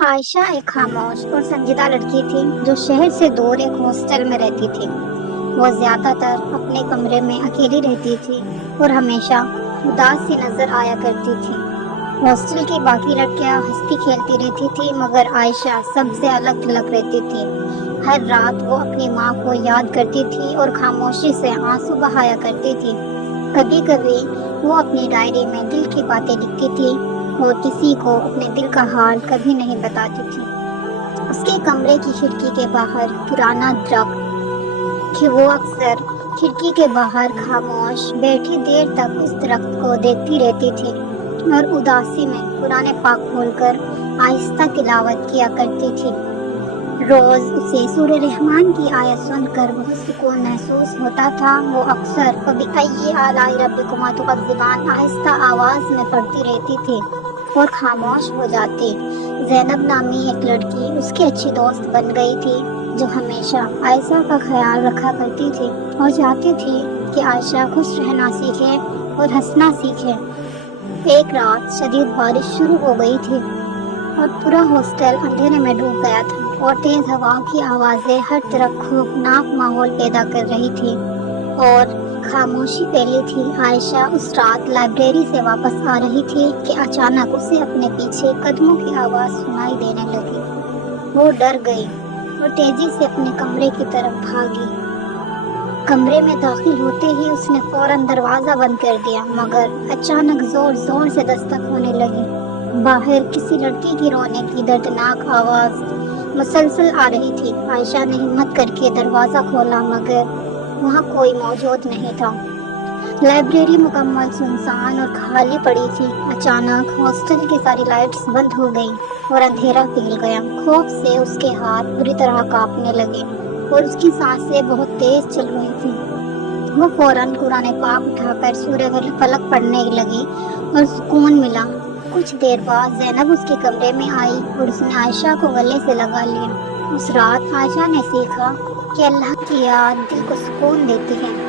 عائشہ ایک خاموش اور سنجیدہ لڑکی تھی جو شہر سے دور ایک ہاسٹل میں رہتی تھی۔ وہ زیادہ تر اپنے کمرے میں اکیلی رہتی تھی اور ہمیشہ اداس سی نظر آیا کرتی تھی۔ ہاسٹل کی باقی لڑکیاں ہنستی کھیلتی رہتی تھی مگر عائشہ سب سے الگ تھلگ رہتی تھی۔ ہر رات وہ اپنی ماں کو یاد کرتی تھی اور خاموشی سے آنسو بہایا کرتی تھی۔ کبھی کبھی وہ اپنی ڈائری میں دل کی باتیں لکھتی تھی اور کسی کو اپنے دل کا حال کبھی نہیں بتاتی تھی۔ اس کے کمرے کی کھڑکی کے باہر پرانا درخت کہ وہ اکثر کھڑکی کے باہر خاموش بیٹھی دیر تک اس درخت کو دیکھتی رہتی تھی اور اداسی میں قرآن پاک کھول کر آہستہ تلاوت کیا کرتی تھی۔ روز اسے سورہ رحمان کی آیت سن کر بہت سکون محسوس ہوتا تھا۔ وہ اکثر فَبِأَيِّ آلَاءِ رَبِّكُمَا تُكَذِّبَانِ آہستہ آواز میں پڑھتی رہتی تھی اور خاموش ہو جاتی۔ زینب نامی ایک لڑکی اس کی اچھی دوست بن گئی تھی جو ہمیشہ عائشہ کا خیال رکھا کرتی تھی اور چاہتی تھی کہ عائشہ خوش رہنا سیکھے اور ہنسنا سیکھے۔ ایک رات شدید بارش شروع ہو گئی تھی اور پورا ہاسٹل اندھیرے میں ڈوب گیا تھا اور تیز ہوا کی آوازیں ہر طرف خوفناک ماحول پیدا کر رہی تھی اور خاموشی پھیلی تھی۔ عائشہ اس رات لائبریری سے واپس آ رہی تھی کہ اچانک اسے اپنے پیچھے قدموں کی آواز سنائی دینے لگی۔ وہ ڈر گئی اور تیزی سے اپنے کمرے کی طرف بھاگی۔ کمرے میں داخل ہوتے ہی اس نے فوراً دروازہ بند کر دیا مگر اچانک زور زور سے دستک ہونے لگی۔ باہر کسی لڑکی کی رونے کی دردناک آواز مسلسل آ رہی تھی۔ عائشہ نے ہمت کر کے دروازہ کھولا مگر وہاں کوئی موجود نہیں تھا۔ لائبریری مکمل سنسان اور خالی پڑی تھی۔ اچانک ہاسٹل کی ساری لائٹس بند ہو گئیں اور اندھیرا پھیل گیا۔ خوف سے اس کے ہاتھ بری طرح کانپنے لگے اور اس کی سانسیں بہت تیز چل رہی تھیں۔ وہ فوراً قرآن پاک اٹھا کر سورہ فلق پڑھنے لگی اور سکون ملا۔ کچھ دیر بعد زینب اس کے کمرے میں آئی اور اس نے عائشہ کو گلے سے لگا لیا۔ اس رات عائشہ نے سیکھا کہ اللہ کی یاد دل کو سکون دیتی ہے